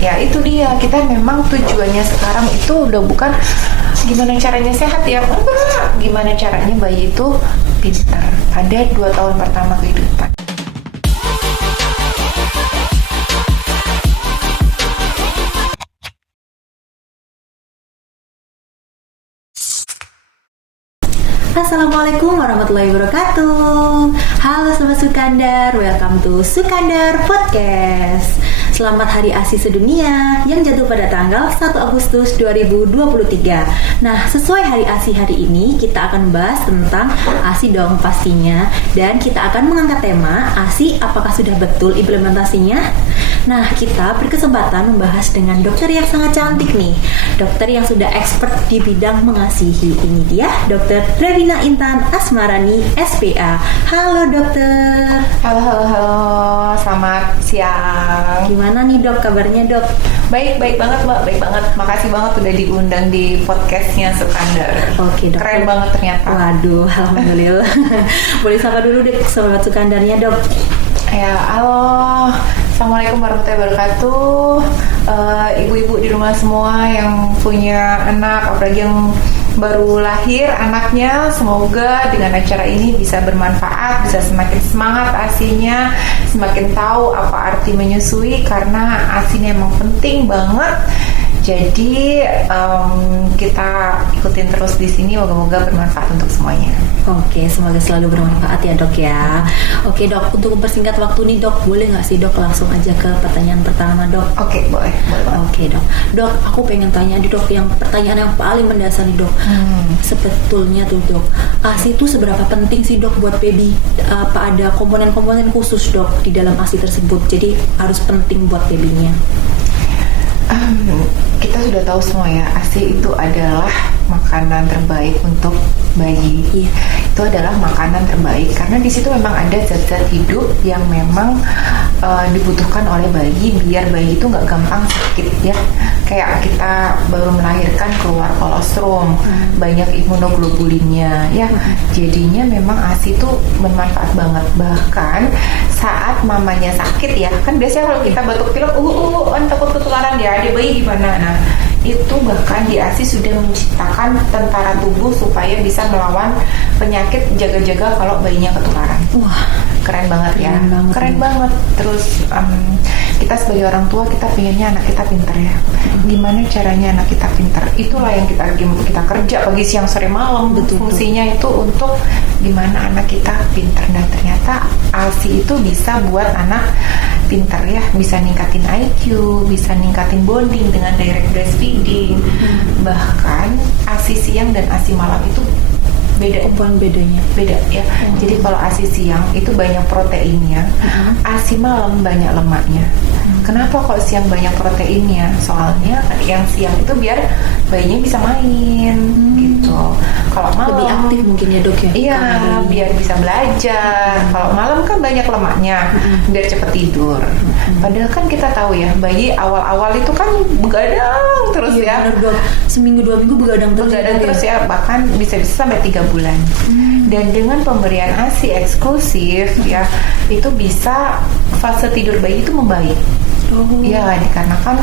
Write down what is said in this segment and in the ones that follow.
Ya itu dia, kita memang tujuannya sekarang itu udah bukan gimana caranya sehat ya, enggak, gimana caranya bayi itu pintar pada 2 tahun pertama kehidupan. Assalamualaikum warahmatullahi wabarakatuh. Halo Sobat Sukandar, welcome to Sukandar Podcast. Selamat Hari ASI Sedunia yang jatuh pada tanggal 1 Agustus 2023. Nah, sesuai Hari ASI hari ini, kita akan bahas tentang ASI dong pastinya. Dan kita akan mengangkat tema ASI apakah sudah betul implementasinya? Nah, kita berkesempatan membahas dengan dokter yang sangat cantik nih. Dokter yang sudah expert di bidang mengasihi. Ini dia, Dokter Revina Intan Asmarani, SPA. Halo dokter. Halo, selamat siang. Gimana nih dok, kabarnya dok? Baik banget mbak, baik banget. Makasih banget udah diundang di podcastnya Sukandar. Oke dok. Keren banget ternyata. Waduh, alhamdulillah. Boleh sapa dulu deh sobat Sukandarnya dok. Ya, halo. Assalamualaikum warahmatullahi wabarakatuh. Ibu-ibu di rumah semua yang punya anak, apalagi yang baru lahir anaknya, semoga dengan acara ini bisa bermanfaat, bisa semakin semangat ASINya, semakin tahu apa arti menyusui, karena ASINya emang penting banget. Jadi kita ikutin terus di sini, moga-moga bermanfaat untuk semuanya. Oke, semoga selalu bermanfaat ya dok ya. Oke dok, untuk mempersingkat waktu nih dok, boleh nggak sih dok langsung aja ke pertanyaan pertama dok? Oke, boleh. Oke dok, aku pengen tanya nih dok, yang pertanyaan yang paling mendasar nih dok. Sebetulnya tuh dok, ASI itu seberapa penting sih dok buat baby? Apa ada komponen-komponen khusus dok di dalam ASI tersebut? Jadi harus penting buat babynya. Kita sudah tahu semua ya, ASI itu adalah makanan terbaik untuk bayi. Iya. Itu adalah makanan terbaik karena di situ memang ada zat-zat hidup yang memang dibutuhkan oleh bayi biar bayi itu nggak gampang sakit ya. Kayak kita baru melahirkan keluar kolostrum, banyak imunoglobulinnya ya. Jadinya memang ASI itu bermanfaat banget. Bahkan saat mamanya sakit ya, kan biasanya kalau kita batuk pilek, takut ketularan dia bayi gimana? Nah, itu bahkan di ASI sudah menciptakan tentara tubuh supaya bisa melawan penyakit, jaga-jaga kalau bayinya ketularan. Wah, keren banget ya. Keren banget. Terus kita sebagai orang tua, kita pengennya anak kita pintar ya. Gimana caranya anak kita pintar? Itulah yang kita kerja pagi, siang, sore, malam. Fungsinya itu untuk gimana anak kita pintar. Dan ternyata ASI itu bisa buat anak pintar ya, bisa ningkatin IQ, bisa ningkatin bonding dengan direct breastfeeding. Bahkan ASI siang dan ASI malam itu beda ya. Jadi kalau ASI siang itu banyak proteinnya, ASI malam banyak lemaknya. Kenapa kalau siang banyak proteinnya? Soalnya yang siang itu biar bayinya bisa main gitu. Kalau malam lebih aktif mungkin ya dok ya? Iya, biar bisa belajar. Kalau malam kan banyak lemaknya, biar cepet tidur. Padahal kan kita tahu ya, bayi awal-awal itu kan begadang terus ya. Bener dok, seminggu 2 minggu begadang terus ya, bahkan bisa sampai 3 bulan. Dan dengan pemberian ASI eksklusif ya, itu bisa fase tidur bayi itu membaik. Ya, dikarenakan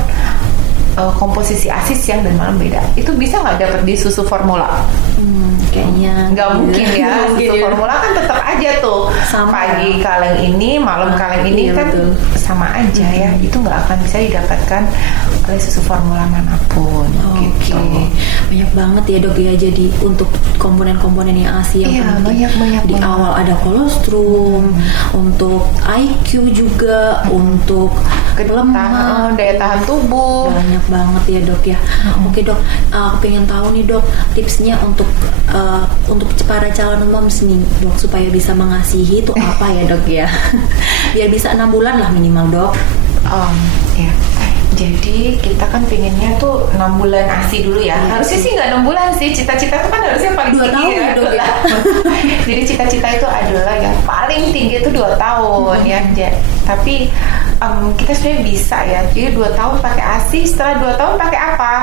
komposisi ASI siang dan malam beda. Itu bisa nggak dapat di susu formula? Kayaknya nggak mungkin ya. Susu formula kan tetap aja tuh sama. Pagi kaleng ini, malam kaleng ini kan betul. Sama aja ya. Itu nggak akan bisa didapatkan oleh susu formula manapun. Gitu. Banyak banget ya dok ya. Jadi untuk komponen-komponen yang ASI yang penting banyak di awal ada kolostrum, untuk IQ juga, untuk lemak, daya tahan tubuh. Banyak banget ya dok ya. Oke dok, aku pengen tahu nih dok tipsnya untuk para calon moms nih dok, supaya bisa mengasihi itu apa ya dok ya? Biar bisa 6 bulan lah minimal dok. Ya. Jadi kita kan pengennya tuh 6 bulan ASI dulu ya. Harusnya sih nggak 6 bulan sih. Cita-cita itu kan harusnya paling 2 tinggi tahun ya. Jadi cita-cita itu adalah yang paling tinggi itu 2 tahun ya. Tapi kita sebenarnya bisa ya. Jadi 2 tahun pakai ASI, setelah 2 tahun pakai apa?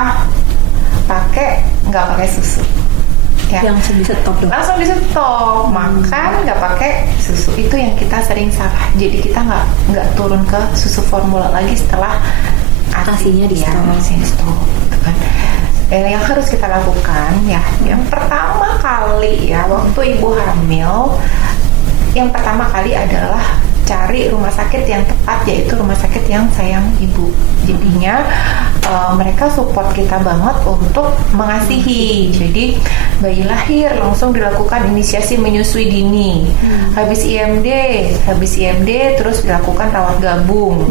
Nggak pakai susu. Ya. Langsung di stop dong. Langsung di stop. Makan nggak pakai susu, itu yang kita sering salah. Jadi kita nggak turun ke susu formula lagi setelah ASI-nya di stop. ASI di stop, gitu kan. Yang harus kita lakukan ya, yang pertama kali ya waktu ibu hamil, yang pertama kali adalah cari rumah sakit yang tepat, yaitu rumah sakit yang sayang ibu. Jadinya mereka support kita banget untuk mengasihi. Jadi bayi lahir langsung dilakukan inisiasi menyusui dini. Habis IMD terus dilakukan rawat gabung.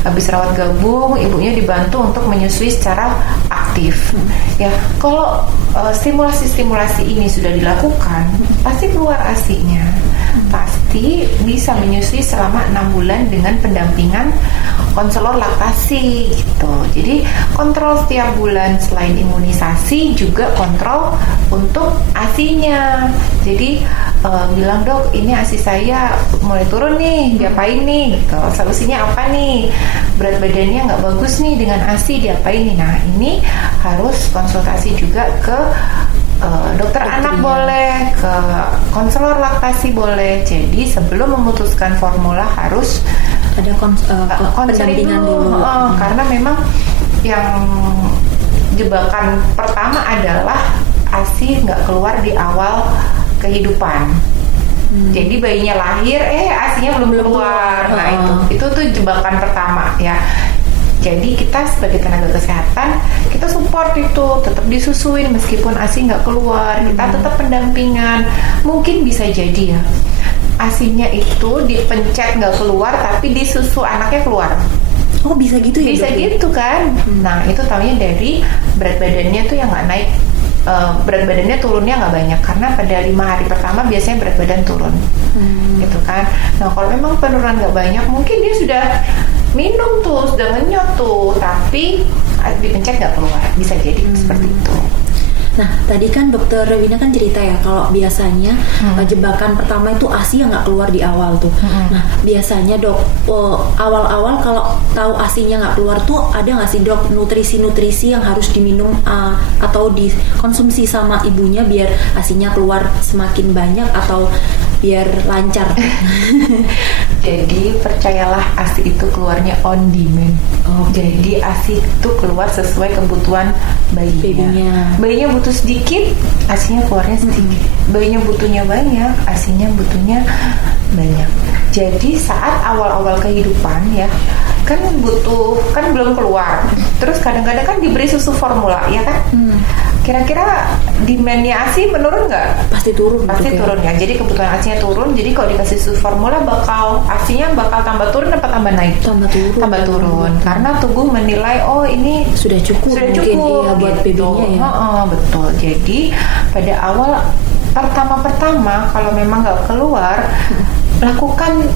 Habis rawat gabung ibunya dibantu untuk menyusui secara aktif. Ya, kalau stimulasi ini sudah dilakukan, pasti keluar ASI-nya. Pasti bisa menyusui selama 6 bulan dengan pendampingan konselor laktasi gitu. Jadi kontrol setiap bulan selain imunisasi juga kontrol untuk ASI-nya. Jadi bilang, dok, ini ASI saya mulai turun nih, diapain nih gitu. Solusinya apa nih? Berat badannya nggak bagus nih dengan ASI, diapain nih? Nah, ini harus konsultasi juga ke dokter anak boleh, ke konselor laktasi boleh. Jadi sebelum memutuskan formula harus ada pendampingan dulu. Karena memang yang jebakan pertama adalah ASI nggak keluar di awal kehidupan. Jadi bayinya lahir, ASI-nya belum keluar. Nah itu tuh jebakan pertama ya. Jadi kita sebagai tenaga kesehatan, kita support itu, tetap disusuin meskipun ASI nggak keluar, kita tetap pendampingan. Mungkin bisa jadi ya, ASI-nya itu dipencet nggak keluar, tapi di susu anaknya keluar. Oh, bisa gitu ya? Bisa gitu kan. Nah itu taunya dari berat badannya tuh yang nggak naik. Berat badannya turunnya nggak banyak, karena pada 5 hari pertama biasanya berat badan turun, gitu kan. Nah kalau memang penurunan nggak banyak, mungkin dia sudah minum tuh, sudah ngenyot tuh, tapi dipencet nggak keluar, bisa jadi seperti itu. Nah, tadi kan dokter Rewina kan cerita ya kalau biasanya jebakan pertama itu ASI yang nggak keluar di awal tuh. Nah, biasanya dok, awal-awal kalau tahu ASI-nya nggak keluar tuh ada nggak sih dok nutrisi-nutrisi yang harus diminum atau dikonsumsi sama ibunya biar ASI-nya keluar semakin banyak atau biar lancar? Jadi percayalah, ASI itu keluarnya on demand. Jadi ASI itu keluar sesuai kebutuhan bayinya. Bayinya butuh sedikit, ASI-nya keluarnya sedikit. Bayinya butuhnya banyak, ASI-nya butuhnya banyak. Jadi saat awal-awal kehidupan ya, kan belum keluar. Terus kadang-kadang kan diberi susu formula, ya kan? Kira-kira demand-nya ASI menurun nggak? Pasti turun. Pasti turun ya. Jadi kebutuhan ASI-nya turun. Jadi kalau dikasih susu formula ASI-nya bakal tambah turun apa tambah naik? Tambah turun. Karena tubuh menilai ini sudah cukup mungkin ya buat babynya ya. Betul. Jadi pada awal pertama kalau memang nggak keluar, lakukan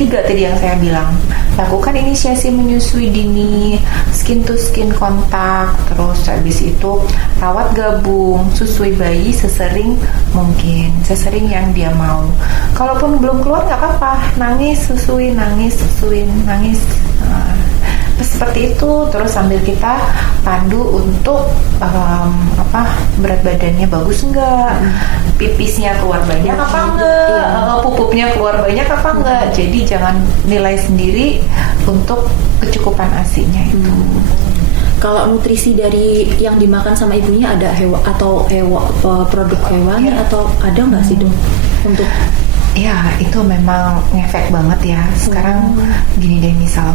3 tadi yang saya bilang. Lakukan inisiasi menyusui dini, skin to skin kontak, terus habis itu rawat gabung, susui bayi sesering mungkin, sesering yang dia mau. Kalaupun belum keluar nggak apa-apa, nangis susuin, nangis. Seperti itu, terus sambil kita pandu untuk berat badannya bagus enggak, pipisnya keluar banyak apa enggak, pupupnya keluar banyak apa enggak. Jadi jangan nilai sendiri untuk kecukupan ASI-nya itu. Kalau nutrisi dari yang dimakan sama ibunya ada produk hewani atau ada nggak sih dok untuk? Ya itu memang ngefek banget ya. Sekarang gini deh, misal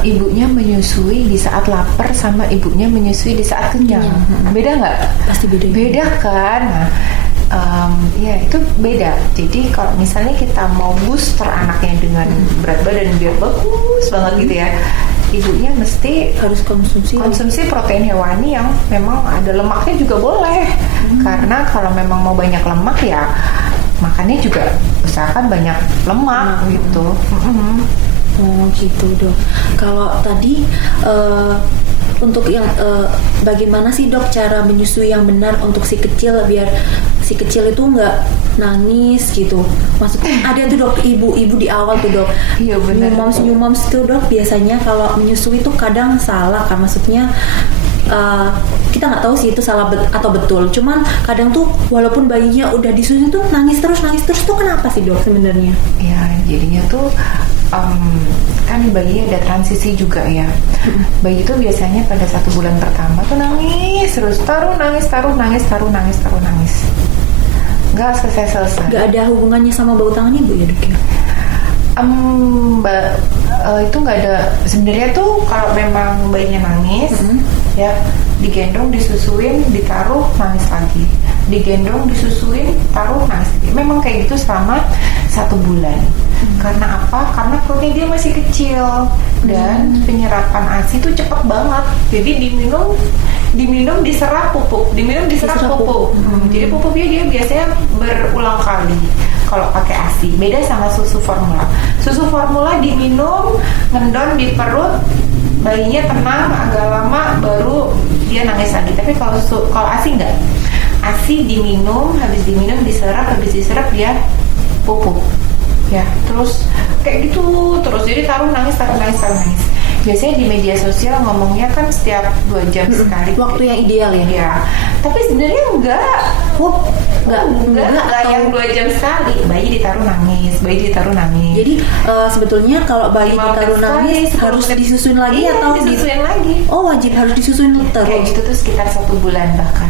ibunya menyusui di saat lapar sama ibunya menyusui di saat kenyang, beda nggak? Pasti beda. Beda kan? Nah, ya itu beda. Jadi kalau misalnya kita mau booster anaknya dengan berat badan biar bagus banget gitu ya, ibunya mesti harus konsumsi protein hewani yang memang ada lemaknya juga boleh. Karena kalau memang mau banyak lemak ya makannya juga usahakan banyak lemak gitu. Oh gitu dok. Kalau tadi untuk yang bagaimana sih dok cara menyusui yang benar untuk si kecil biar si kecil itu nggak nangis gitu. Maksudnya ada tuh dok ibu-ibu di awal tuh dok. Iya benar. New moms tuh dok biasanya kalau menyusui tuh kadang salah kan, maksudnya kita nggak tahu sih itu salah atau betul. Cuman kadang tuh walaupun bayinya udah disusui tuh nangis terus tuh kenapa sih dok sebenarnya? Ya jadinya tuh kan bayi ada transisi juga ya. Bayi itu biasanya pada 1 bulan pertama tuh nangis terus, taruh nangis, nggak selesai. Nggak ada hubungannya sama bau tangan ibu ya dok ya? Itu nggak ada sebenarnya tuh. Kalau memang bayinya nangis ya, digendong, disusuin, ditaruh, nangis lagi, digendong, disusuin, taruh, nangis lagi. Memang kayak gitu selama 1 bulan. Karena apa? Karena perutnya dia masih kecil dan penyerapan ASI itu cepet banget. Jadi diminum diserap pupuk, pupuk. Jadi pupuknya dia biasanya berulang kali kalau pakai ASI. Beda sama susu formula. Susu formula diminum, ngendon di perut, bayinya tenang agak lama baru dia nangis lagi. Tapi kalau ASI enggak. ASI diminum, habis diminum diserap, habis diserap dia pupuk. Ya, terus kayak gitu terus. Jadi taruh nangis. Biasanya di media sosial ngomongnya kan setiap 2 jam sekali. Waktu yang ideal ya? Ya. Tapi sebenarnya enggak yang 2 jam sekali. Bayi ditaruh nangis. Jadi sebetulnya kalau bayi ditaruh nangis harus disusun lagi atau disusuin lagi? Oh, wajib harus disusun terus. Kayak gitu tuh sekitar 1 bulan bahkan.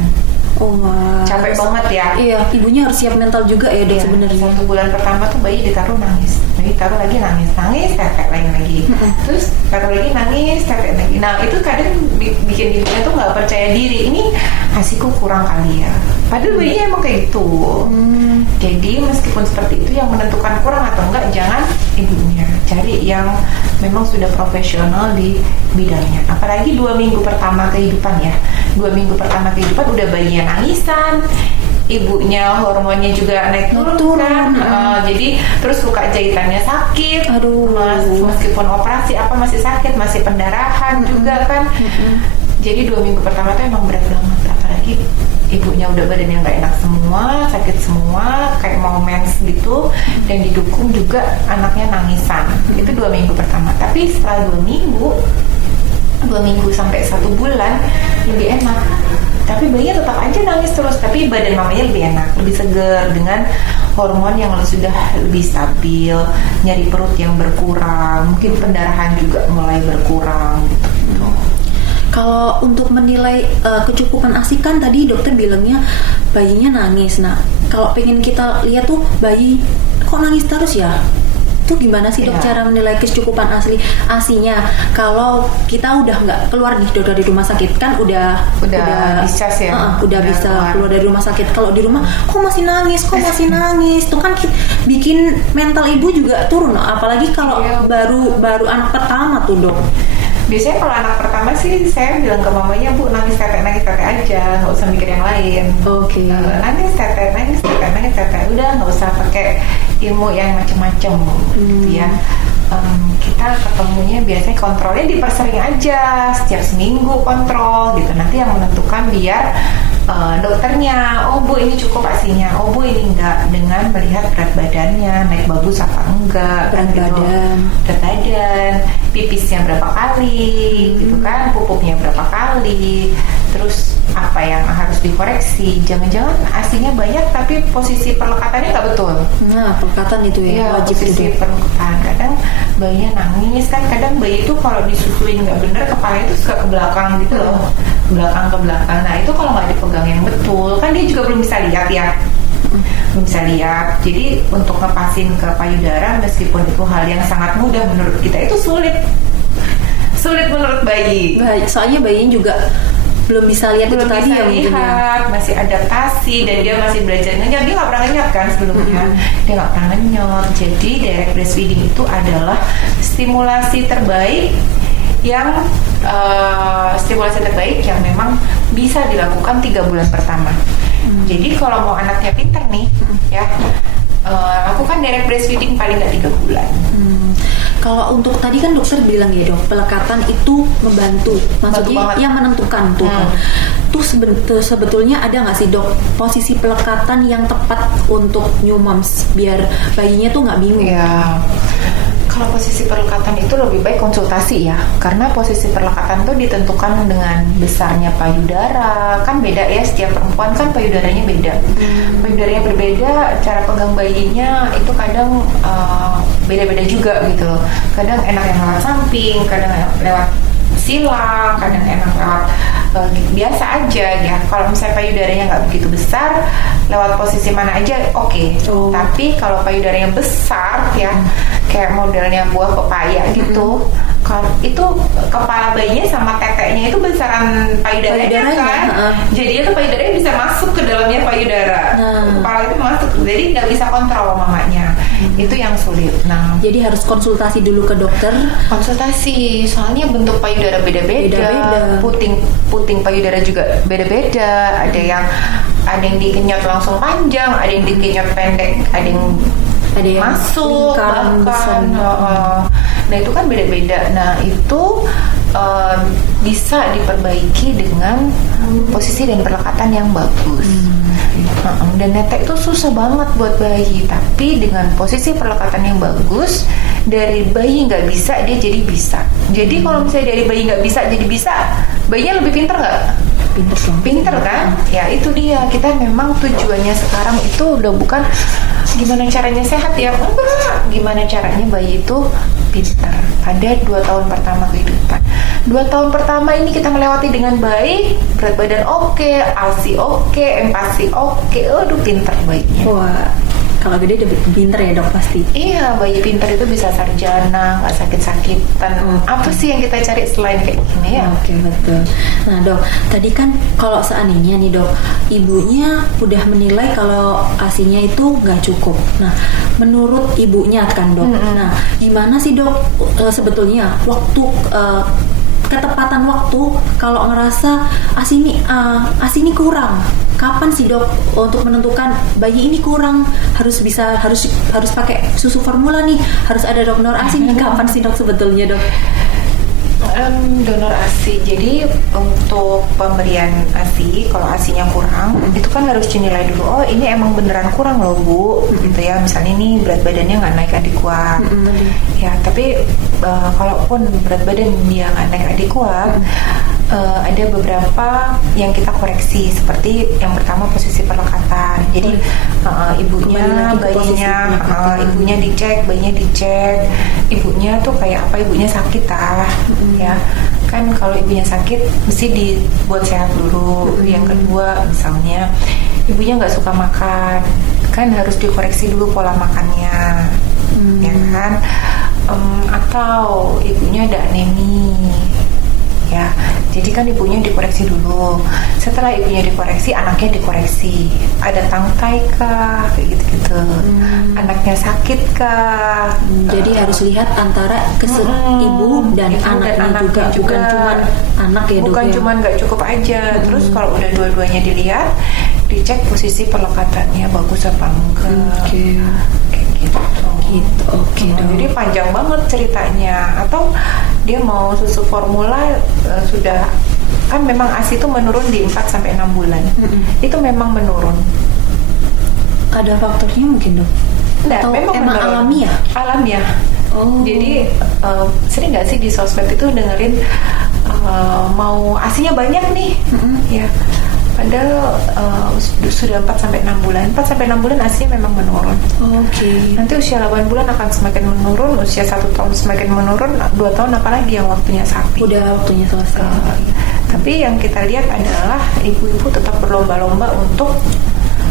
Oh, wow. Capek banget ya. Iya, ibunya harus siap mental juga ya dok sebenarnya. 1 bulan pertama tuh bayi ditaruh nangis, taruh lagi nangis, tetek lagi. Terus taruh lagi nangis, tetek lagi. Nah itu kadang bikin ibunya tuh nggak percaya diri. Ini ASIku kurang kali ya. Padahal bayinya emang kayak gitu. Jadi meskipun seperti itu, yang menentukan kurang atau enggak jangan ibunya. Cari yang memang sudah profesional di bidangnya. Apalagi 2 minggu pertama kehidupan ya. 2 minggu pertama kehidupan udah bayinya nangisan, ibunya hormonnya juga naik turun kan. Jadi terus luka jahitannya sakit. Aduh. Meskipun operasi masih sakit, masih pendarahan juga kan. Jadi 2 minggu pertama tuh emang berat banget. Apalagi ibunya udah badannya nggak enak semua, sakit semua, kayak mau mens gitu, dan didukung juga anaknya nangisan. Itu 2 minggu pertama. Tapi setelah 2 minggu sampai 1 bulan lebih enak. Tapi bayinya tetap aja nangis terus, tapi badan mamanya lebih enak, lebih segar dengan hormon yang sudah lebih stabil, nyeri perut yang berkurang, mungkin pendarahan juga mulai berkurang gitu. Kalau untuk menilai kecukupan ASI kan tadi dokter bilangnya bayinya nangis. Nah, kalau pengen kita lihat tuh bayi kok nangis terus ya? Itu gimana sih dok cara menilai kecukupan ASI-nya? Kalau kita udah nggak keluar nih dari rumah sakit kan udah bisa ya, udah bisa keluar dari rumah sakit. Kalau di rumah kok masih nangis, tuh kan bikin mental ibu juga turun. Apalagi kalau baru anak pertama tuh dok. Biasanya kalau anak pertama sih saya bilang ke mamanya, Bu, nangis tete aja, nggak usah mikir yang lain. Oke. Nangis tete, udah nggak usah pakai ilmu yang macam-macam gitu ya. Kita ketemunya biasanya kontrolnya dipersering aja, setiap seminggu kontrol gitu. Nanti yang menentukan biar dokternya, oh Bu ini cukup ASInya, oh Bu ini enggak, dengan melihat berat badannya naik bagus apa enggak, berat badan, pipisnya berapa kali, gitu kan, pupuknya berapa kali, terus apa yang harus dikoreksi. Jangan-jangan ASInya banyak tapi posisi perlekatannya nggak betul. Nah, perlekatan itu ya wajib posisi perlekatan. Kadang bayinya nangis kan, kadang bayi itu kalau disusuin nggak bener kepalanya itu suka ke belakang gitu loh, ke belakang. Nah itu kalau nggak dipegang yang betul kan dia juga belum bisa lihat ya. Jadi untuk ngepasin ke payudara, meskipun itu hal yang sangat mudah menurut kita, itu sulit menurut bayi. Soalnya bayinya juga belum bisa lihat itu tadi ya, masih adaptasi dan dia masih belajar ngenyot. Dia nggak pernah ngenyot kan sebelumnya, dia nggak pernah ngenyot. Jadi direct breastfeeding itu adalah stimulasi terbaik yang memang bisa dilakukan 3 bulan pertama. Jadi kalau mau anaknya pinter nih, ya lakukan direct breastfeeding paling nggak 3 bulan. Kalau untuk tadi kan dokter bilang ya dok, pelekatan itu membantu, maksudnya yang menentukan tuh kan. Tuh sebetulnya ada nggak sih dok posisi pelekatan yang tepat untuk new moms biar bayinya tuh nggak bingung? Ya. Kalau posisi perlekatan itu lebih baik konsultasi ya, karena posisi perlekatan itu ditentukan dengan besarnya payudara. Kan beda ya, setiap perempuan kan payudaranya beda. Payudaranya berbeda, cara pegang bayinya itu kadang beda-beda juga gitu loh. Kadang enak yang lewat samping, kadang lewat silang, kadang enak lewat biasa aja ya. Kalau misalnya payudaranya nggak begitu besar, lewat posisi mana aja oke. Tapi kalau payudaranya besar ya, kayak modelnya buah pepaya gitu, kalau itu kepala bayinya sama teteknya itu besaran payudaranya kan. Jadi itu payudaranya bisa masuk ke dalamnya payudara. Kepala itu masuk, jadi nggak bisa kontrol mamanya. Itu yang sulit. Nah, jadi harus konsultasi dulu ke dokter. Konsultasi, soalnya bentuk payudara beda-beda. Puting payudara juga beda-beda. Ada yang dikenyot langsung panjang, ada yang dikenyot pendek, ada yang masuk bahkan. Nah itu kan beda-beda. Nah itu bisa diperbaiki dengan posisi dan perlekatan yang bagus. Dan netek itu susah banget buat bayi, tapi dengan posisi perlekatan yang bagus, dari bayi nggak bisa dia jadi bisa. Jadi kalau misalnya dari bayi nggak bisa jadi bisa, bayinya lebih pinter nggak? Pinter kan? Ya itu dia. Kita memang tujuannya sekarang itu udah bukan gimana caranya sehat ya, enggak. Gimana caranya bayi itu pinter pada 2 tahun pertama kehidupan. 2 tahun pertama ini kita melewati dengan baik, berat badan oke, ASI oke, empati oke, aduh pinter bayinya. Wah, kalau gede udah pinter ya dok pasti. Iya, bayi pinter itu bisa sarjana, nggak sakit-sakitan. Apa sih yang kita cari selain kayak gini ya? Oke, betul. Nah dok, tadi kan kalau seandainya nih dok, ibunya udah menilai kalau ASI-nya itu nggak cukup. Nah, menurut ibunya kan dok, nah gimana sih dok sebetulnya waktu ketepatan waktu kalau ngerasa ASI ini kurang, kapan sih dok untuk menentukan bayi ini kurang, harus pakai susu formula nih, harus ada donor ASI nih, kapan sih dok sebetulnya dok? Donor ASI. Jadi untuk pemberian ASI, kalau ASI-nya kurang, itu kan harus dinilai dulu. Oh ini emang beneran kurang loh bu, gitu ya. Misalnya ini berat badannya nggak naik adekuat, ya. Tapi kalaupun berat badan dia nggak naik adekuat, ada beberapa yang kita koreksi. Seperti yang pertama posisi perlekatan. Jadi ibunya, bayinya, ibunya dicek, bayinya dicek. Ibunya tuh kayak apa? Ibunya sakit ya kan. Kalau ibunya sakit mesti dibuat sehat dulu. Yang kedua misalnya ibunya nggak suka makan, kan harus dikoreksi dulu pola makannya, ya kan. Atau ibunya ada anemi, ya. Jadi kan ibunya dikoreksi dulu. Setelah ibunya dikoreksi, anaknya dikoreksi. Ada tangkai kah? Kayak gitu-gitu. Anaknya sakit kah? Jadi harus lihat antara ibu dan anaknya juga. Bukan cuma anak ya dok. Bukan cuma nggak cukup aja. Terus kalau udah dua-duanya dilihat, dicek posisi perlekatannya bagus apa enggak. Kayak gitu. Jadi panjang banget ceritanya. Atau dia mau susu formula, sudah kan memang ASI itu menurun di 4-6 bulan. Itu memang menurun. Ada faktornya mungkin dok? Nggak, atau memang emang menurun. alamiah? Alamiah. Jadi sering nggak sih di sosmed itu dengerin mau ASI-nya banyak nih, ya. Padahal sudah 4-6 bulan. 4-6 bulan ASI-nya memang menurun. Nanti usia 8 bulan akan semakin menurun, usia 1 tahun semakin menurun, 2 tahun apalagi yang waktunya sapi. Udah waktunya selesai. Tapi yang kita lihat adalah ibu-ibu tetap berlomba-lomba untuk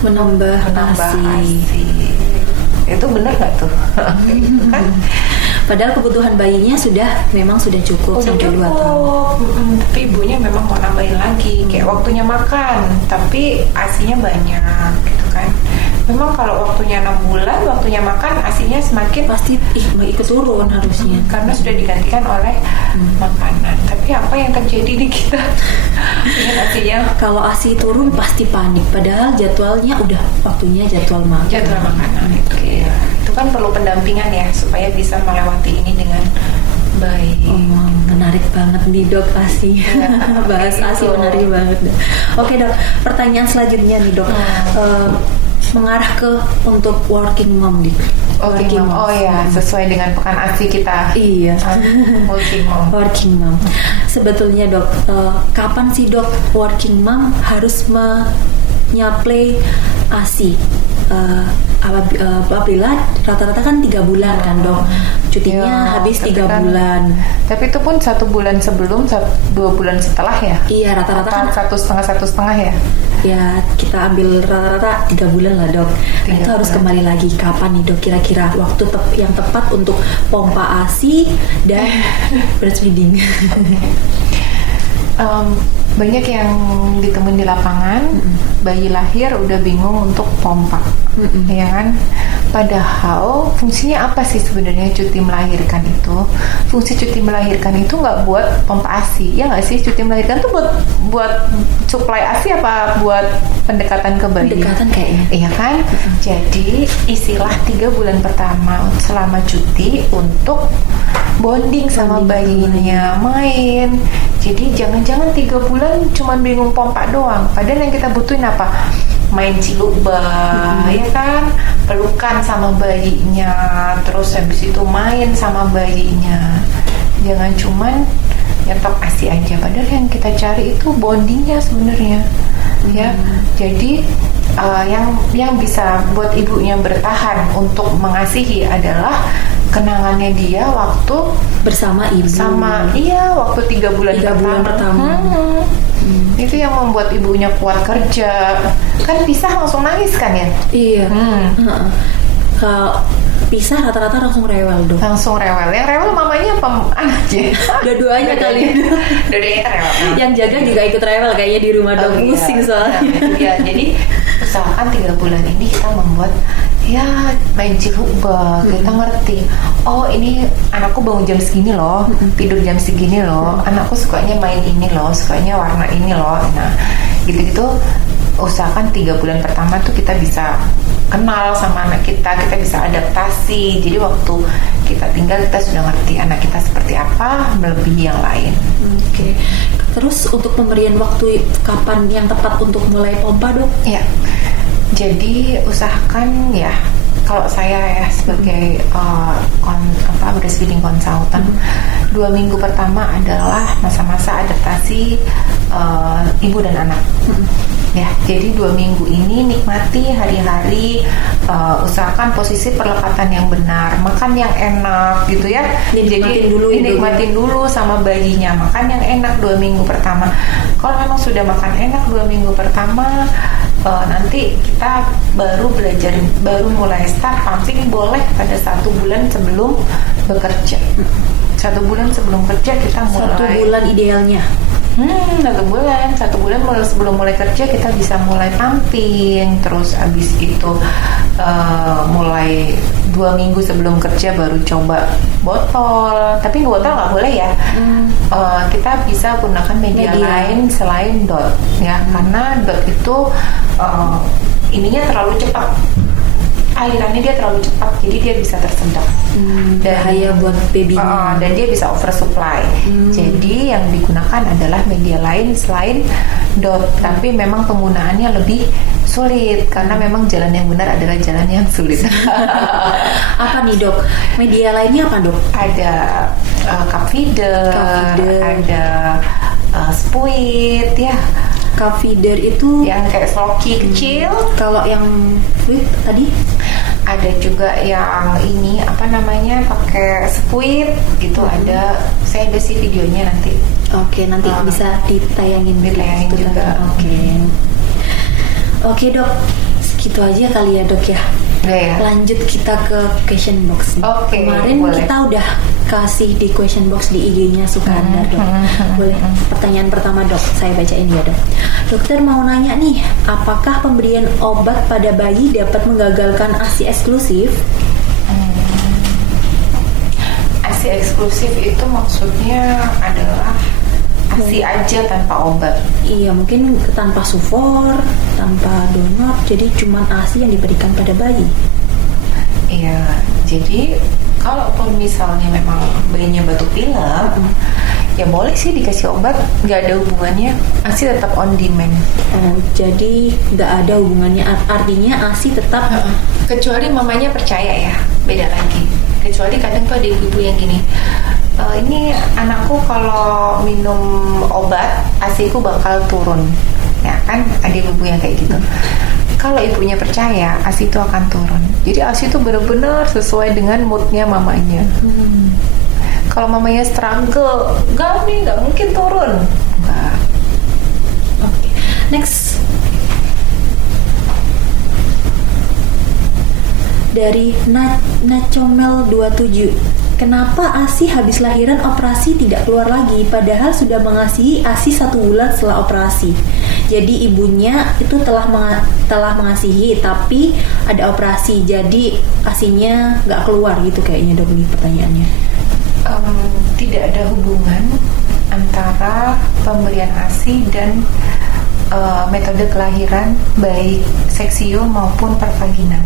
menambah ASI. Itu benar nggak tuh? Kan? Padahal kebutuhan bayinya memang sudah cukup sampai 2 tahun. Tapi ibunya memang mau nambahin lagi, kayak waktunya makan, tapi ASI-nya banyak, gitu kan. Memang kalau waktunya 6 bulan, waktunya makan, ASI-nya semakin pasti ikut turun harusnya. Karena sudah digantikan oleh makanan. Tapi apa yang terjadi di kita? ASI-nya kalau ASI turun pasti panik. Padahal jadwalnya udah waktunya jadwal makan. Jadwal makanan itu. Ya. Itu kan perlu pendampingan ya supaya bisa melewati ini dengan baik. Menarik banget nih dok ASI. Bahas ASI menarik banget. Oke dok, pertanyaan selanjutnya nih dok. Mengarah ke untuk working mom nih. Working mom. Oh ya, sesuai dengan pekan ASI kita. Iya. Working mom. Sebetulnya dok, kapan sih dok working mom harus menyaplai ASI? apabila rata-rata kan 3 bulan kan dok, cutinya Ya, habis tapi 3 kan- bulan. Tapi itu pun 1 bulan sebelum, 2 bulan setelah ya? Iya, rata-rata kan Atau 1,5 ya? ya kita ambil rata-rata 3 bulan lah dok. Nah 3 itu harus bulan. kembali lagi kapan nih dok kira-kira waktu yang tepat untuk pompa ASI dan breastfeeding. Banyak yang ditemuin di lapangan, bayi lahir udah bingung untuk pompa, ya kan? Padahal fungsinya apa sih sebenarnya cuti melahirkan itu? Fungsi cuti melahirkan itu nggak buat pompa ASI, ya nggak sih? Cuti melahirkan tuh buat supply ASI apa buat pendekatan ke bayi? Pendekatan kayaknya. Iya kan? Jadi istilah 3 bulan pertama selama cuti untuk bonding sama bayinya, main. Jadi jangan-jangan 3 bulan cuma bingung pompa doang. Padahal yang kita butuhin apa? Main ciluba, ya kan? Pelukan sama bayinya, terus habis itu main sama bayinya. Jangan cuman nyetok ASI aja. Padahal yang kita cari itu bondingnya sebenarnya. Ya, jadi yang bisa buat ibunya bertahan untuk mengasihi adalah kenangannya dia waktu Bersama ibu. waktu 3 bulan 3 bulan pertama. Itu yang membuat ibunya kuat kerja. Kan pisah langsung nangis kan ya? Iya. Heeh. Kalau pisah rata-rata langsung rewel dok. Langsung rewel. Yang rewel mamanya apa anaknya? Dua-duanya kali. Dua-duanya kan rewel. Yang jaga juga ikut rewel kayaknya di rumah dok. Pusing soalnya. Ya, jadi usahakan 3 bulan ini kita membuat ya main ciluba, kita ngerti. Oh ini anakku bangun jam segini loh, tidur jam segini loh. Anakku sukanya main ini loh, sukanya warna ini loh. Nah gitu-gitu usahakan 3 bulan pertama tuh kita bisa kenal sama anak kita bisa adaptasi. Jadi waktu kita tinggal kita sudah ngerti anak kita seperti apa melebihi yang lain. Oke. Terus untuk pemberian waktu kapan yang tepat untuk mulai pompa dok? Ya, jadi usahakan ya. Kalau saya ya sebagai breastfeeding consultant, 2 minggu pertama adalah masa-masa adaptasi ibu dan anak. Ya, jadi 2 minggu ini nikmati hari-hari, usahakan posisi perlekatan yang benar, makan yang enak gitu ya. Dinikmatin dulu sama bayinya, makan yang enak 2 minggu pertama. Kalau memang sudah makan enak 2 minggu pertama, nanti kita baru mulai start pumping boleh pada 1 bulan sebelum bekerja. 1 bulan sebelum kerja kita mulai. 1 bulan idealnya. 1 bulan sebelum mulai kerja kita bisa mulai pumping. Terus abis itu mulai 2 minggu sebelum kerja baru coba botol. Tapi botol nggak boleh ya. Kita bisa gunakan media lain selain DOT ya, karena DOT itu ininya terlalu cepat, alirannya dia terlalu cepat, jadi dia bisa tersendat. Bahaya buat babynya. Dan dia bisa oversupply. Jadi yang digunakan adalah media lain selain DOT, tapi memang penggunaannya lebih sulit karena memang jalan yang benar adalah jalan yang sulit. Apa nih dok? Media lainnya apa dok? Ada cup feeder, ada spuit ya. Cup feeder itu yang kayak sloki kecil. Kalau yang fluid tadi? Ada juga yang ini apa namanya pakai spuit gitu. Saya ada sih videonya nanti. Oke, nanti bisa ditayangin juga. Oke dok, segitu aja kali ya dok ya. Ya. Lanjut kita ke question box. Kemarin boleh. kita udah kasih di question box di IG-nya Sukandar dok. Boleh. Pertanyaan pertama dok, saya bacain ya dok. Dokter mau nanya nih, apakah pemberian obat pada bayi dapat menggagalkan ASI eksklusif? ASI eksklusif itu maksudnya adalah ASI aja tanpa obat. Iya, mungkin tanpa sufor, tanpa donor, jadi cuma ASI yang diberikan pada bayi. Iya, jadi kalaupun misalnya memang bayinya batuk pilek, ya boleh sih dikasih obat, nggak ada hubungannya. ASI tetap on demand. Jadi nggak ada hubungannya, artinya ASI tetap. Kecuali mamanya percaya ya, beda lagi. Kecuali kadang tuh ada ibu yang gini, ini anakku kalau minum obat ASI-ku bakal turun, ya kan? Ada ibu yang kayak gitu. Kalau ibunya percaya, ASI itu akan turun. Jadi ASI itu benar-benar sesuai dengan moodnya mamanya. Kalau mamanya struggle, nggak mungkin turun. Nggak. Oke. Next. Dari Nacomel 27. Kenapa ASI habis lahiran operasi tidak keluar lagi padahal sudah mengasihi ASI 1 bulan setelah operasi? Jadi ibunya itu telah mengasihi tapi ada operasi jadi ASInya nggak keluar gitu kayaknya dok, nih pertanyaannya. Tidak ada hubungan antara pemberian ASI dan metode kelahiran baik seksio maupun pervaginal.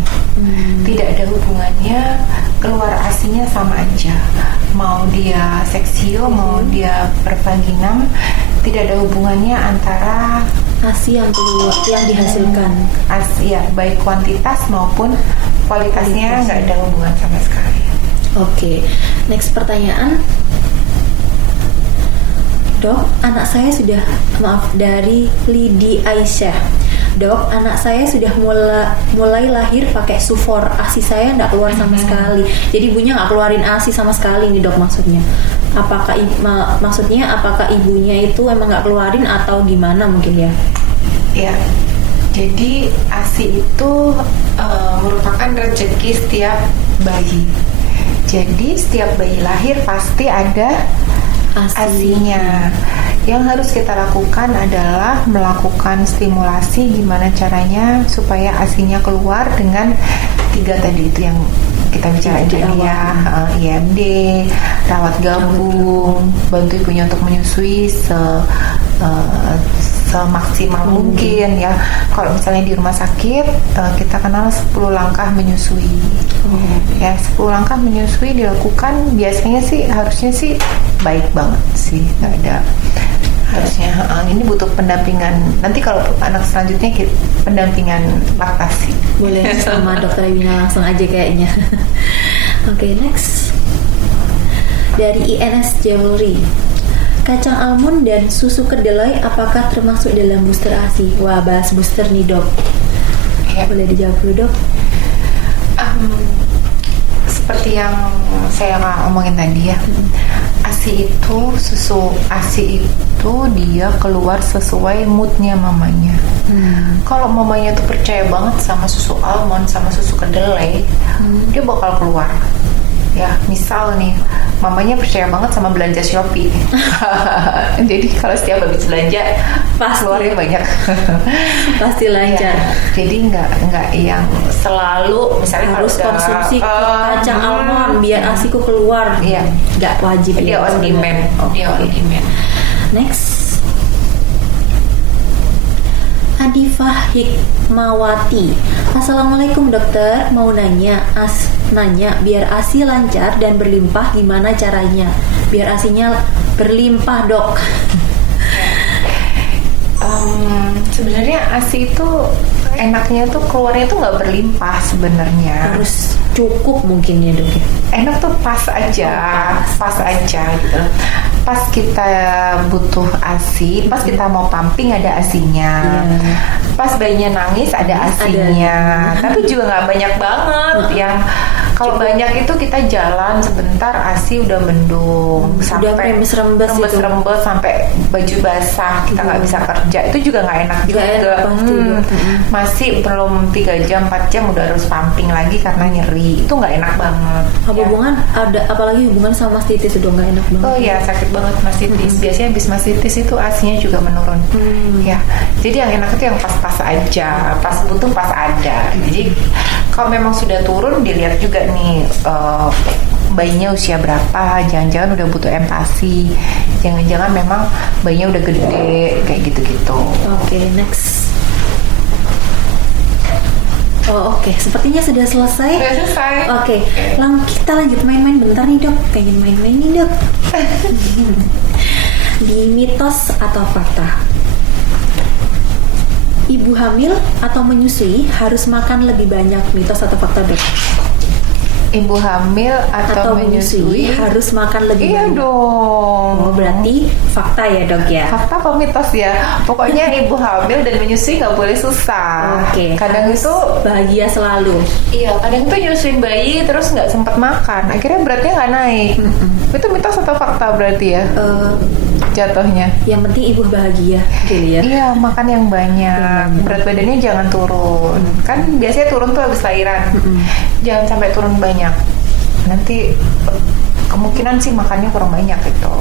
Tidak ada hubungannya, keluar ASInya sama aja. Mau dia seksio, mau dia pervaginal, tidak ada hubungannya antara ASI yang keluar, yang dihasilkan. ASI ya, baik kuantitas maupun kualitasnya nggak ada hubungan sama sekali. Oke, next pertanyaan. Dok, anak saya sudah, dari Lidi Aisyah. Dok, anak saya sudah mulai lahir pakai sufor. ASI saya nggak keluar sama sekali. Jadi ibunya nggak keluarin ASI sama sekali nih dok maksudnya. Apakah apakah ibunya itu emang nggak keluarin atau gimana mungkin ya? Ya, jadi ASI itu merupakan rezeki setiap bayi. Jadi setiap bayi lahir pasti ada ASI-nya. Yang harus kita lakukan adalah melakukan stimulasi gimana caranya supaya ASI-nya keluar dengan 3 tadi itu yang kita bicarain tadi ya, IMD, rawat gabung, bantu ibunya untuk menyusui semaksimal mungkin ya. Kalau misalnya di rumah sakit kita kenal 10 langkah menyusui. Ya, 10 langkah menyusui dilakukan biasanya sih harusnya sih baik banget sih, nggak ada harusnya. Ini butuh pendampingan. Nanti kalau anak selanjutnya pendampingan laktasi. Boleh sama dokter Wina langsung aja kayaknya. Oke, next. Dari INS Jewelry. Kacang almond dan susu kedelai apakah termasuk dalam booster ASI? Wah, bahas booster nih dok. Ya. Boleh dijawab dulu dok. Seperti yang saya omongin tadi ya, susu ASI itu dia keluar sesuai moodnya mamanya. Kalau mamanya tuh percaya banget sama susu almond sama susu kedelai, dia bakal keluar. Ya, misal nih, mamanya percaya banget sama belanja Shopee. Jadi kalau setiap habis belanja, keluarnya banyak. Pasti lancar. Ya, jadi nggak yang selalu misalnya harus kalau konsumsi kacang almond biar ASIku keluar. Iya, nggak wajib. Dia on demand. Dia on demand. Next. Adifah Hikmawati. Assalamualaikum dokter, mau nanya biar ASI lancar dan berlimpah gimana caranya? Biar ASInya berlimpah dok. Sebenarnya ASI itu enaknya tuh keluarnya tuh nggak berlimpah sebenarnya. Harus cukup mungkin ya dok ya. Enak tuh pas aja gitu. Pas kita butuh ASI, pas kita mau pumping ada ASInya. Pas bayinya nangis ada ASInya. Tapi juga nggak banyak banget yang kalau banyak itu kita jalan sebentar ASI udah mendung sampai rembes sampai baju basah kita nggak bisa kerja, itu juga nggak enak juga. Masih belum 3 jam 4 jam udah harus pumping lagi karena nyeri, itu nggak enak banget. Hubungan ada apalagi hubungan sama mastitis udah nggak enak banget. Oh ya, sakit banget mastitis. Biasanya habis mastitis itu ASInya juga menurun. Ya, jadi yang enak itu yang pas-pas aja, pas butuh pas ada. Jadi kalau memang sudah turun dilihat juga nih bayinya usia berapa, jangan-jangan udah butuh empasi, jangan-jangan memang bayinya udah gede kayak gitu-gitu. Oke, next. Oke, sepertinya sudah selesai. Sudah selesai. Oke. Kita lanjut main-main bentar nih dok. Pengen main-main nih dok. Di mitos atau fakta. Ibu hamil atau menyusui harus makan lebih banyak, mitos atau fakta dok? ibu hamil atau menyusui harus makan lebih iya banyak. dong. Oh, berarti fakta ya dok ya? Fakta apa mitos ya? Pokoknya ibu hamil dan menyusui nggak boleh susah. Oke, Kadang harus itu bahagia selalu. iya, kadang tuh nyusuin bayi terus nggak sempat makan, akhirnya beratnya nggak naik. Itu mitos atau fakta berarti ya? Jatuhnya. Yang penting ibu bahagia gitu ya. Iya, makan yang banyak. Berat badannya jangan turun. Kan biasanya turun tuh habis lahiran. Jangan sampai turun banyak. Nanti kemungkinan sih makannya kurang banyak gitu.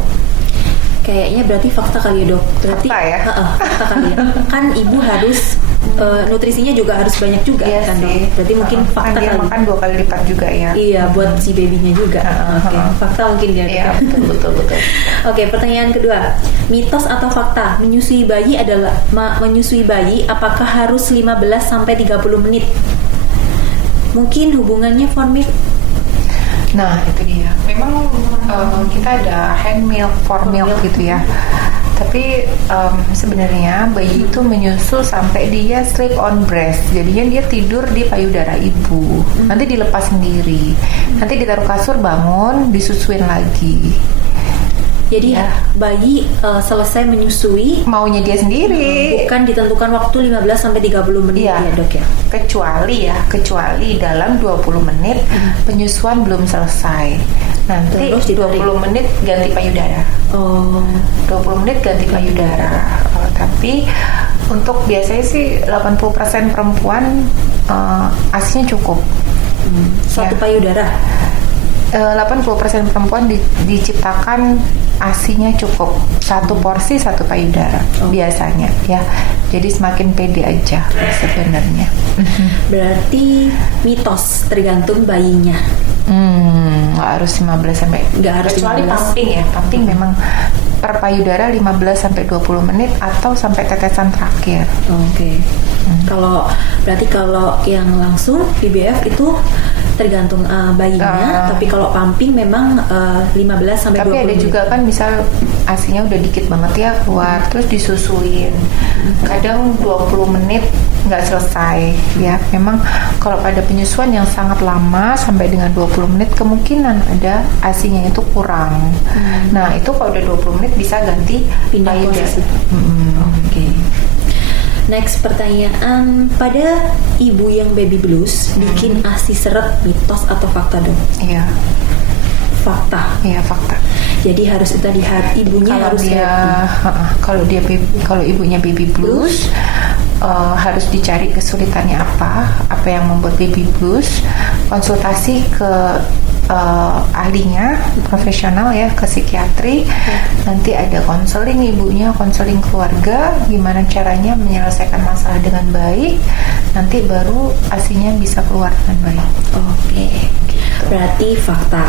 Kayaknya berarti fakta kali ya dok. Berarti Fakta ya? Fakta kali ya. Kan ibu harus nutrisinya juga harus banyak juga Iya kan dok. sih. Berarti mungkin Kan fakta dia kali. makan 2 kali lipat juga ya. Iya, buat si babynya juga. Oke, fakta mungkin ya. Dok. Iya, betul. Oke, pertanyaan kedua. Mitos atau fakta? Menyusui bayi adalah menyusui bayi apakah harus 15 sampai 30 menit? Mungkin hubungannya formil. Nah, itu dia. Memang kita ada hand milk, formil gitu ya. Tapi sebenarnya bayi itu menyusu sampai dia sleep on breast. Jadinya dia tidur di payudara ibu. Nanti dilepas sendiri. Nanti ditaruh kasur, bangun, disusuin lagi. Jadi Ya. bayi selesai menyusui Maunya dia sendiri. bukan ditentukan waktu 15 sampai 30 menit Iya. ya, Dok ya. Kecuali dalam 20 menit penyusuan belum selesai. Nanti Terus ditarik. 20 menit ganti payudara. Oh, 20 menit ganti payudara. Tapi untuk biasanya sih 80% perempuan ASI-nya cukup. satu Ya. payudara. 80% perempuan diciptakan ASI-nya cukup. Satu porsi satu payudara biasanya ya. Jadi semakin pede aja sebenarnya. Berarti mitos tergantung bayinya. Nggak harus 15 sampai Nggak harus kecuali 15. pumping ya. Pumping memang per payudara 15 sampai 20 menit atau sampai tetesan terakhir. Oke. Berarti kalau yang langsung IBF itu tergantung bayinya, tapi kalau pumping memang 15 sampai 20 Tapi ada menit. juga kan misal ASI-nya udah dikit banget ya keluar, terus disusuin. Kadang 20 menit nggak selesai ya. Memang kalau pada penyusuan yang sangat lama sampai dengan 20 menit kemungkinan ada ASI-nya itu kurang. Nah, itu kalau udah 20 menit bisa ganti Pindah payudara. posisi. Oke. Next pertanyaan, pada ibu yang baby blues bikin ASI seret, mitos atau fakta dong? Iya, Fakta. iya fakta. Jadi harus itu lihat ibunya Kalau harus dia kalau ibunya baby blues harus dicari kesulitannya apa yang membuat baby blues, konsultasi ke ahlinya, profesional ya, ke psikiatri. Nanti ada konseling ibunya, konseling keluarga, gimana caranya menyelesaikan masalah dengan baik. Nanti baru ASI-nya bisa keluar dengan baik. Oke. Berarti fakta.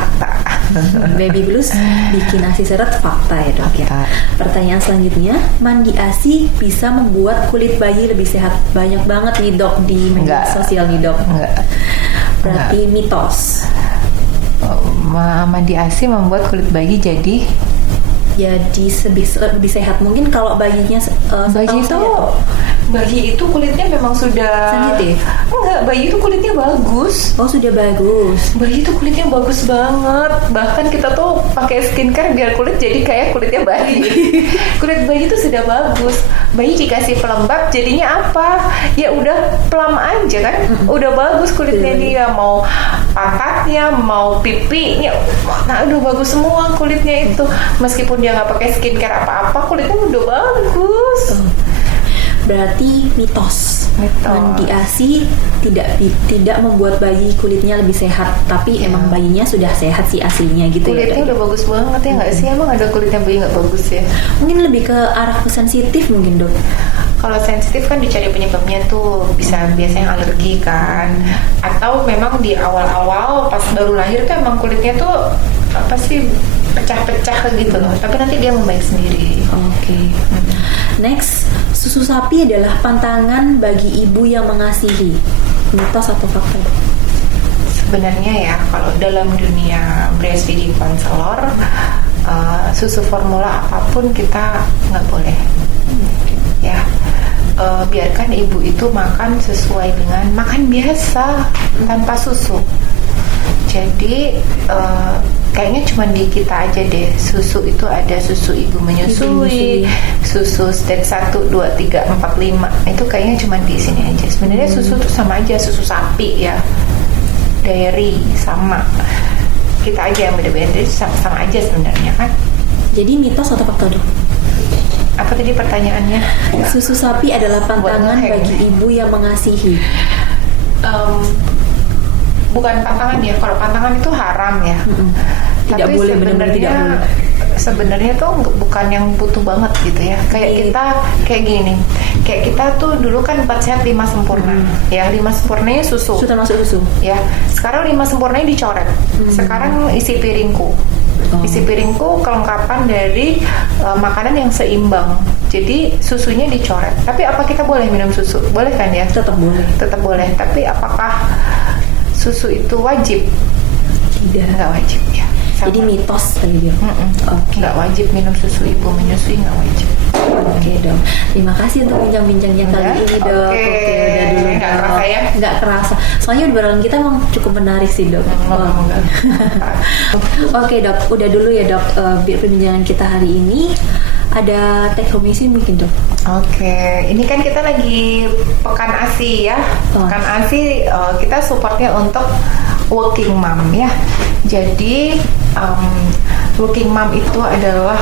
Baby blues bikin ASI seret, fakta ya dok ya. Fakta. Pertanyaan selanjutnya, mandi ASI bisa membuat kulit bayi lebih sehat. Banyak banget nih dok di media Enggak. sosial nih dok. Enggak. Berarti mitos. Mandi ASI membuat kulit bayi jadi lebih sehat. Mungkin kalau bayinya bayi itu kulitnya memang sudah sensitif. Enggak, bayi itu kulitnya bagus. Oh, sudah bagus. Bayi itu kulitnya bagus banget. Bahkan kita tuh pakai skincare biar kulit jadi kayak kulitnya bayi. Kulit bayi itu sudah bagus. Bayi dikasih pelembab jadinya apa? Ya udah pelam aja kan. Udah bagus kulitnya dia, mau pantatnya, mau pipinya. Nah, udah bagus semua kulitnya itu. Meskipun dia nggak pakai skincare apa-apa, kulitnya udah bagus. Berarti mitos. Mandi ASI tidak membuat bayi kulitnya lebih sehat, tapi emang bayinya sudah sehat sih aslinya gitu. Kulitnya ya. udah bagus banget ya nggak sih? Emang ada kulitnya bayi nggak bagus ya? Mungkin lebih ke arah sensitif mungkin dok. Kalau sensitif kan dicari penyebabnya tuh, biasanya alergi kan, atau memang di awal-awal pas baru lahir tuh emang kulitnya tuh apa sih pecah-pecah gitu loh, tapi nanti dia membaik sendiri. Oke. Next, susu sapi adalah pantangan bagi ibu yang mengasihi. Mitos atau fakta? Sebenarnya ya, kalau dalam dunia breastfeeding counselor, susu formula apapun kita nggak boleh. Ya, biarkan ibu itu makan sesuai dengan makan biasa tanpa susu. Jadi kayaknya cuma di kita aja deh. Susu itu ada susu ibu menyusui, susu stage 1, 2, 3, 4, 5. Itu kayaknya cuma di sini aja. Sebenarnya susu tuh sama aja, susu sapi ya, dairy sama. Kita aja yang beda-beda, sama aja sebenarnya kan. Jadi mitos atau fakta dok? Apa tadi pertanyaannya? Susu sapi adalah pantangan bagi ibu yang mengasihi. Bukan pantangan ya, kalau pantangan itu haram ya. Tidak tapi boleh, benar-benar tidak boleh. Sebenarnya tuh bukan yang butuh banget gitu ya. Kayak kita kayak gini. Kayak kita tuh dulu kan 4 sehat 5 sempurna. Ya, 5 sempurnanya susu. Sudah masuk susu. Ya, sekarang 5 sempurnanya dicoret. Sekarang isi piringku. Isi piringku kelengkapan dari makanan yang seimbang. Jadi susunya dicoret. Tapi apa kita boleh minum susu? Boleh kan ya? Tetap boleh. Tetap boleh. Tapi apakah susu itu wajib? Tidak. Nggak wajib ya. Sama. Jadi mitos tadi dia. Nggak wajib minum susu ibu menyusui, nggak wajib. Oke dok. Terima kasih untuk bincang-bincangnya kali ini dok. Oke, udah dulu. Nggak kerasa ya? Nggak kerasa. Soalnya obrolan kita emang cukup menarik sih dok. Moga-moga. Oke dok, udah dulu ya dok. Perbincangan kita hari ini. Ada take home message mungkin dok. Oke, ini kan kita lagi Pekan ASI ya. Pekan ASI kita supportnya untuk working mom ya. Jadi working mom itu adalah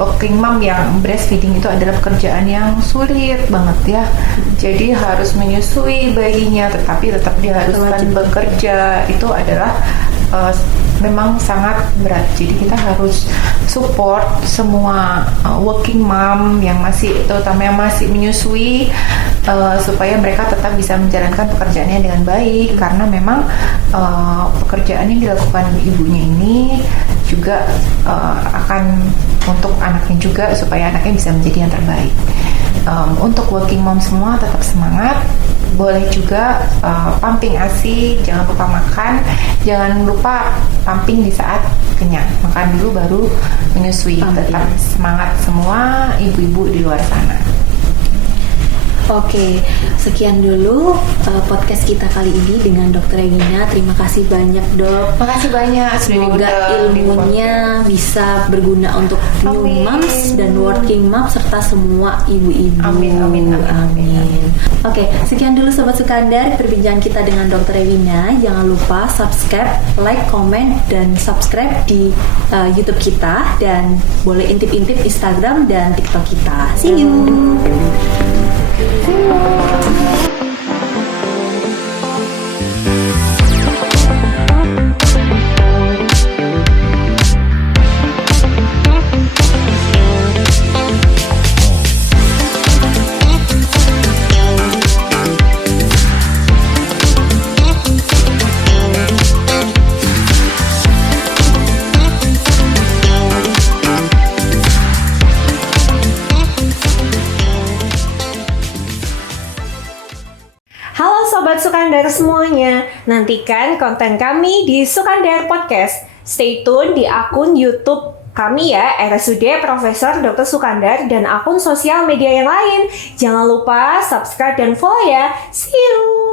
working mom yang breastfeeding itu adalah pekerjaan yang sulit banget ya. Jadi harus menyusui bayinya, tetapi tetap diharuskan bekerja. Itu adalah memang sangat berat. Jadi kita harus support semua working mom yang masih, terutama yang masih menyusui, supaya mereka tetap bisa menjalankan pekerjaannya dengan baik, karena memang pekerjaan yang dilakukan ibunya ini juga akan untuk anaknya juga, supaya anaknya bisa menjadi yang terbaik. Untuk working mom semua tetap semangat. Boleh juga pumping ASI, jangan lupa makan, jangan lupa pumping di saat kenyang. Makan dulu baru menyusui. Tetap semangat semua ibu-ibu di luar sana. Oke, sekian dulu podcast kita kali ini dengan Dr. Regina. Terima kasih banyak dok. Makasih banyak. Semoga ilmunya bisa berguna untuk new moms dan working mom serta semua ibu-ibu. Amin, amin, amin, amin. Oke, sekian dulu Sobat Sukandar perbincangan kita dengan Dr. Regina. Jangan lupa subscribe, like, comment, dan subscribe di YouTube kita, dan boleh intip-intip Instagram dan TikTok kita. See you. Sobat Sukandar semuanya, nantikan konten kami di Sukandar Podcast. Stay tune di akun YouTube kami ya, RSUD Profesor Dr. Sukandar, dan akun sosial media yang lain. Jangan lupa subscribe dan follow ya. See you!